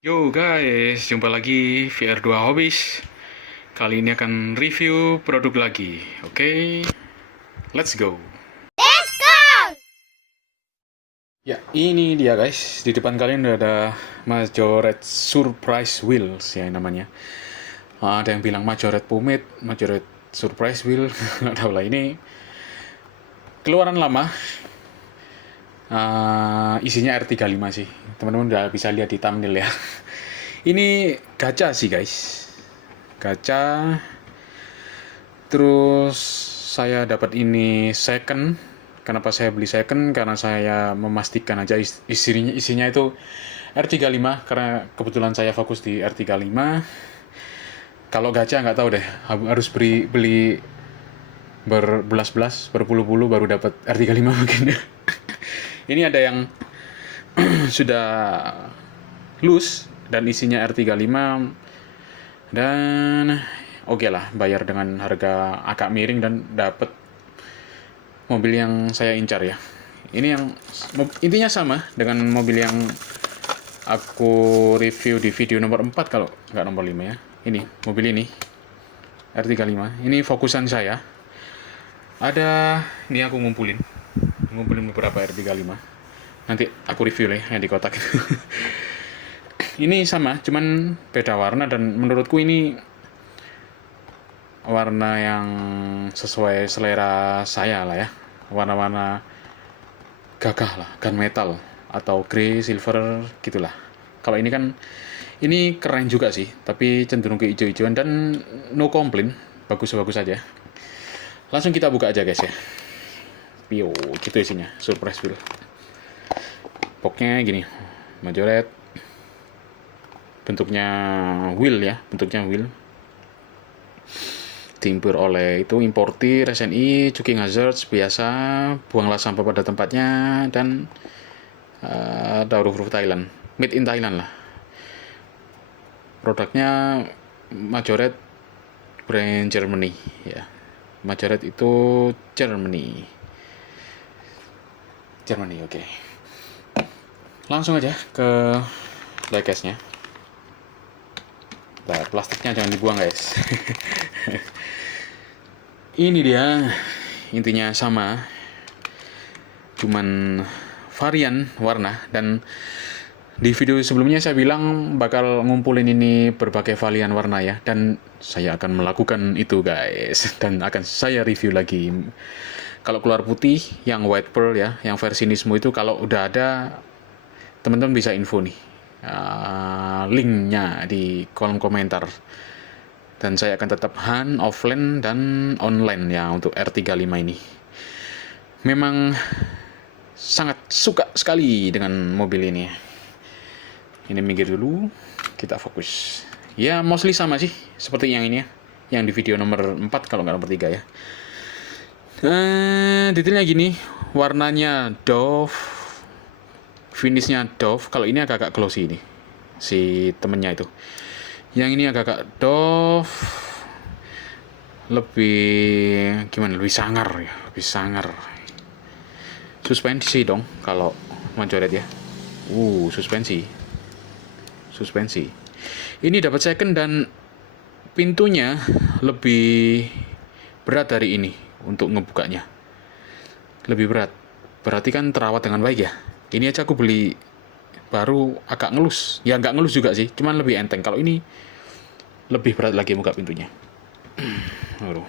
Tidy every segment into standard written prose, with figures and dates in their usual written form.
Yo guys, jumpa lagi VR2 Hobbies. Kali ini akan review produk lagi. Oke, let's go. Ya, ini dia guys. Di depan kalian udah ada Majorette Surprise Wheels ya namanya. Ada yang bilang Majorette Pomade, Majorette Surprise Wheel. Nggak tahu lah, ini keluaran lama. Isinya R35 sih. Teman-teman udah bisa lihat di thumbnail ya. Ini gacha sih guys. Gacha. Terus saya dapat ini second. Kenapa saya beli second? Karena saya memastikan aja isinya itu R35, karena kebetulan saya fokus di R35. Kalau gacha nggak tahu deh, harus beli berbelas-belas, berpuluh-puluh baru dapat R35 mungkin. Ini ada yang sudah loose dan isinya R35, dan oke lah, bayar dengan harga agak miring dan dapat mobil yang saya incar ya. Ini yang intinya sama dengan mobil yang aku review di video nomor 4 kalau nggak nomor 5 ya. Ini mobil ini R35. Ini fokusan saya. Ini aku ngumpulin beberapa R35. Nanti aku review lah ya, yang di kotak. Ini sama, cuman beda warna, dan menurutku ini warna yang sesuai selera saya lah ya. Warna-warna gagah lah, gunmetal atau grey, silver gitulah. Kalau ini kan, ini keren juga sih, tapi cenderung ke hijau-hijauan dan no complaint, bagus-bagus aja. Langsung kita buka aja guys ya. Pio, gitu isinya, surprise wheel. Boxnya gini, Majorette. Bentuknya wheel ya, Timber oleh itu importir, SNI, Checking Hazards biasa, buanglah sampah pada tempatnya, dan ada huruf Thailand, made in Thailand lah. Produknya Majorette brand Germany ya. Majorette itu Germany, oke. Langsung aja ke diecast-nya. Nah, plastiknya jangan dibuang guys. Ini dia, intinya sama, cuman varian warna. Dan di video sebelumnya saya bilang bakal ngumpulin ini berbagai varian warna ya, dan saya akan melakukan itu guys, dan akan saya review lagi. Kalau keluar putih yang white pearl ya, yang versi Nismo itu, kalau udah ada, teman-teman bisa info nih, linknya di kolom komentar. Dan saya akan tetap hunt offline dan online ya untuk R35 ini. Memang sangat suka sekali dengan mobil ini. Ini minggir dulu, kita fokus. Ya mostly sama sih seperti yang ini ya, yang di video nomor 4 kalau nggak nomor 3 ya. Detailnya gini, warnanya Dove, finishnya Dove. Kalau ini agak-agak glossy ini, si temennya itu. Yang ini agak-agak Dove, lebih gimana, lebih sangar. Suspensi dong kalau Majorette ya. Suspensi. Ini dapat second, dan pintunya lebih berat dari ini untuk ngebukanya. Lebih berat. Berarti kan terawat dengan baik ya. Ini aja aku beli baru agak ngelus. Ya nggak ngelus juga sih, cuman lebih enteng. Kalau ini lebih berat lagi buka pintunya. Aduh.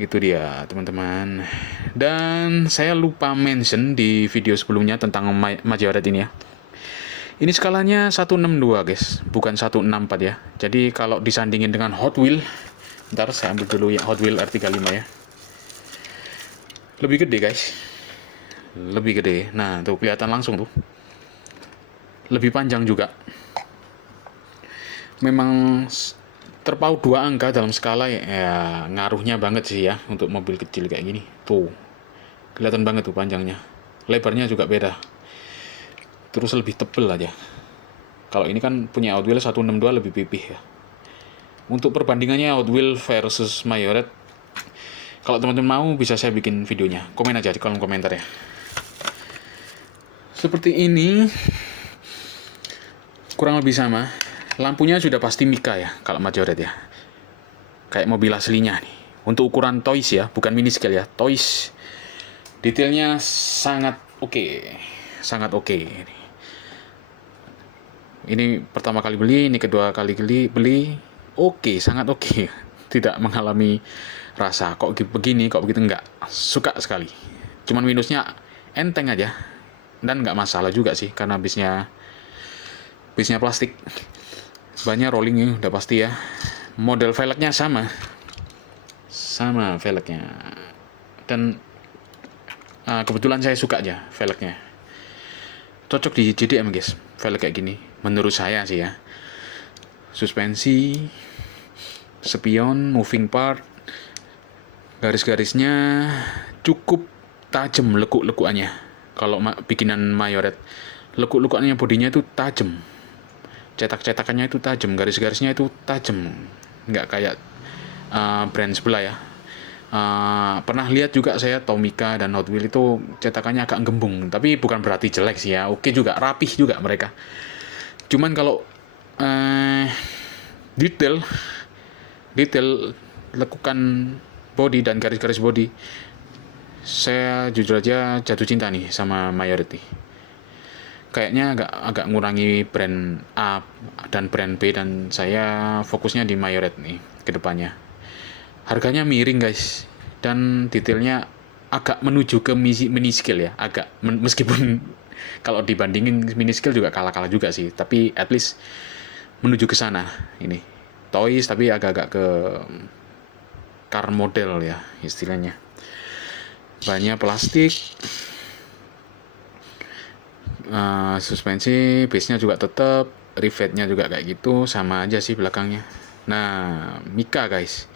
Itu dia teman-teman. Dan saya lupa mention di video sebelumnya tentang Majorette ini ya. Ini skalanya 162 guys, bukan 164 ya. Jadi kalau disandingin dengan Hot Wheel, ntar saya ambil dulu ya Hot Wheel R35 ya. Lebih gede guys. Lebih gede. Nah, tuh kelihatan langsung tuh. Lebih panjang juga. Memang terpaut 2 angka dalam skala ya, ngaruhnya banget sih ya untuk mobil kecil kayak gini. Tuh. Kelihatan banget tuh panjangnya. Lebarnya juga beda. Terus lebih tebel aja. Kalau ini kan punya Hot Wheel 162 lebih pipih ya. Untuk perbandingannya Hot Wheel versus Majorette, kalau teman-teman mau bisa saya bikin videonya. Komen aja di kolom komentar ya. Seperti ini. kurang lebih sama. Lampunya sudah pasti Mika ya kalau Majoret ya, kayak mobil aslinya nih. Untuk ukuran toys ya, bukan mini scale ya, toys. Detailnya sangat oke, sangat oke. Ini pertama kali beli, ini kedua kali beli, oke, sangat oke. Tidak mengalami rasa kok begini, kok begitu, enggak. Suka sekali. Cuman minusnya enteng aja, dan nggak masalah juga sih karena bisnya plastik. Banyak rolling ini udah pasti ya. Model velgnya sama velgnya, dan kebetulan saya suka aja velgnya, cocok di JDM guys, velg kayak gini menurut saya sih ya. Suspensi, spion, moving part, garis-garisnya cukup tajam lekuk-lekukannya. Kalau bikinan Mayoret, lekuk-lekukannya bodinya itu tajam, cetak-cetakannya itu tajam, garis-garisnya itu tajam, nggak kayak brand sebelah ya. Pernah lihat juga saya Tomica dan Hot Wheels itu cetakannya agak gembung, tapi bukan berarti jelek sih ya, oke juga, rapih juga mereka. Cuman kalau detail lekukan body dan garis-garis body, saya jujur aja jatuh cinta nih sama Mayority. Kayaknya agak ngurangi brand A dan brand B, dan saya fokusnya di Mayoret nih ke depannya. Harganya miring guys, dan detailnya agak menuju ke mini scale ya, agak meskipun kalau dibandingin mini scale juga kalah juga sih, tapi at least menuju ke sana. Ini toys tapi agak-agak ke car model ya istilahnya. Banyak plastik, suspensi, base-nya juga tetap, rivetnya juga kayak gitu, sama aja sih belakangnya. Nah, Mika guys,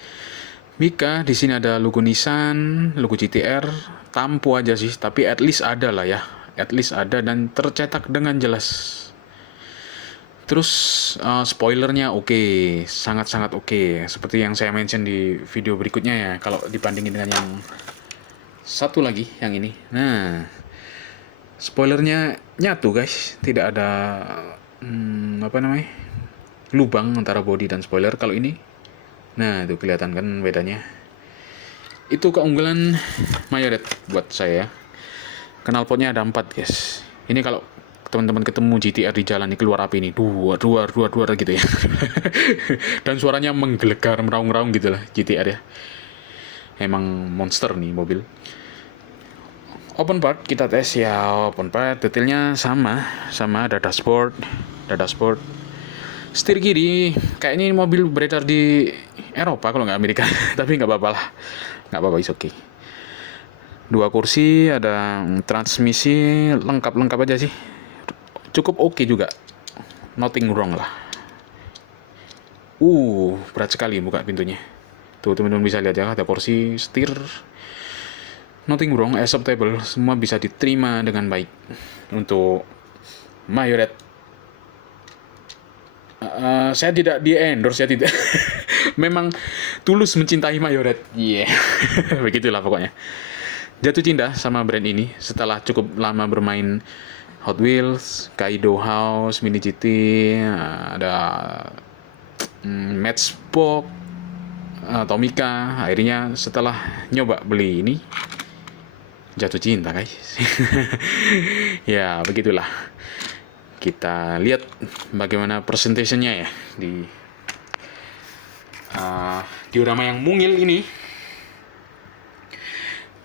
Mika di sini ada logo Nissan, logo GTR, tampu aja sih, tapi at least ada lah ya, at least ada dan tercetak dengan jelas. Terus spoilernya oke, sangat-sangat oke, seperti yang saya mention di video berikutnya ya, kalau dibandingin dengan yang satu lagi, yang ini. Nah, spoilernya nyatu guys, tidak ada lubang antara bodi dan spoiler. Kalau ini, nah itu kelihatan kan bedanya. Itu keunggulan Mayoret buat saya. Knalpotnya ada 4 guys. Ini kalau teman-teman ketemu GTR di jalan nih, keluar api nih, duar gitu ya. Dan suaranya menggelegar, meraung-raung gitu lah GTR ya. Emang monster nih mobil. Open part kita tes ya, open part detailnya sama ada dashboard. Setir kiri, kayak ini mobil beredar di Eropa kalau nggak Amerika. Tapi nggak apa-apa lah, nggak apa-apa, is okay. 2 kursi, ada transmisi, lengkap aja sih, cukup oke juga, nothing wrong lah. Berat sekali buka pintunya. Tuh teman-teman bisa lihat ya, ada kursi, setir, nothing wrong, acceptable, semua bisa diterima dengan baik untuk Mayoret. Saya tidak di-endorse ya, tidak. Memang tulus mencintai Mayoret. Begitulah pokoknya. Jatuh cinta sama brand ini setelah cukup lama bermain Hot Wheels, Kaido House, Mini GT, ada Matchbox, Tomica. Akhirnya setelah nyoba beli ini, jatuh cinta guys. Ya begitulah, kita lihat bagaimana presentationnya ya di diorama yang mungil ini.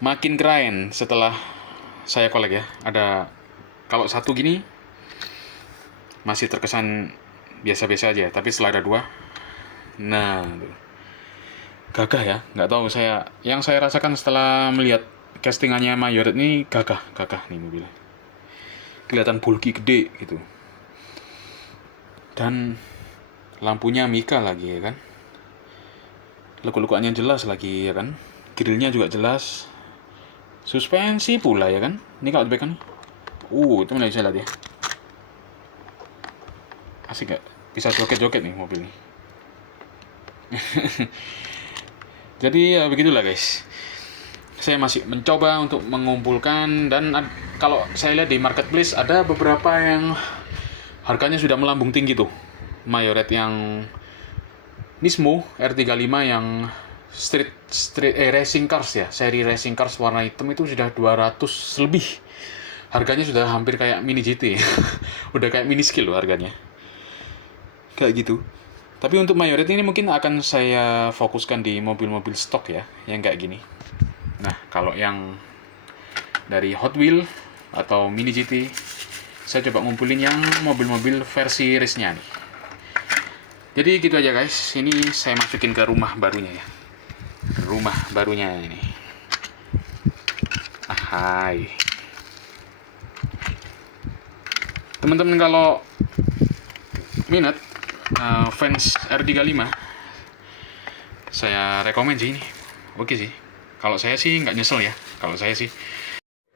Makin keren setelah saya kolek ya. Ada, kalau satu gini masih terkesan biasa-biasa aja, tapi setelah ada 2, nah gagah ya. Nggak tahu, yang saya rasakan setelah melihat castingannya Mayoret ini, gagah nih mobil. Kelihatan bulky, gede gitu. Dan lampunya Mika lagi ya kan, lekuk-lekukannya jelas lagi ya kan, grillnya juga jelas, suspensi pula ya kan. Ini kalau dipegang, itu mulai bisa lihat ya, asik gak, bisa joget-joget nih mobil nih. Jadi ya begitulah guys, saya masih mencoba untuk mengumpulkan, dan kalau saya lihat di marketplace ada beberapa yang harganya sudah melambung tinggi tuh. Mayoret yang Nismo R35 yang racing cars ya, seri racing cars warna hitam itu sudah 200 lebih. Harganya sudah hampir kayak mini GT. Udah kayak mini skill loh harganya. Kayak gitu. Tapi untuk Mayoret ini mungkin akan saya fokuskan di mobil-mobil stok ya, yang kayak gini. Nah, kalau yang dari Hot Wheel atau mini GT, saya coba ngumpulin yang mobil-mobil versi race-nya nih. Jadi gitu aja guys, ini saya masukin ke rumah barunya ya. Rumah barunya ini. Hai. Teman-teman kalau minat fans R35, saya rekomen sih ini. Oke sih. Kalau saya sih nggak nyesel ya. Kalau saya sih.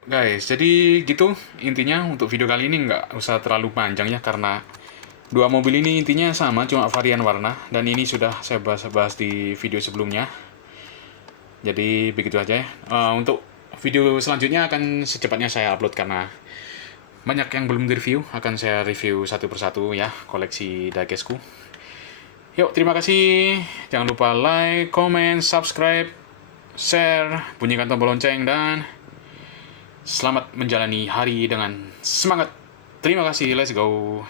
Guys, jadi gitu intinya untuk video kali ini nggak usah terlalu panjang ya, karena dua mobil ini intinya sama, cuma varian warna, dan ini sudah saya bahas di video sebelumnya. Jadi begitu aja ya. Untuk video selanjutnya akan secepatnya saya upload karena banyak yang belum di-review, akan saya review satu persatu ya koleksi Dagesku. Yuk, terima kasih. Jangan lupa like, comment, subscribe, share, bunyikan tombol lonceng, dan selamat menjalani hari dengan semangat. Terima kasih, let's go.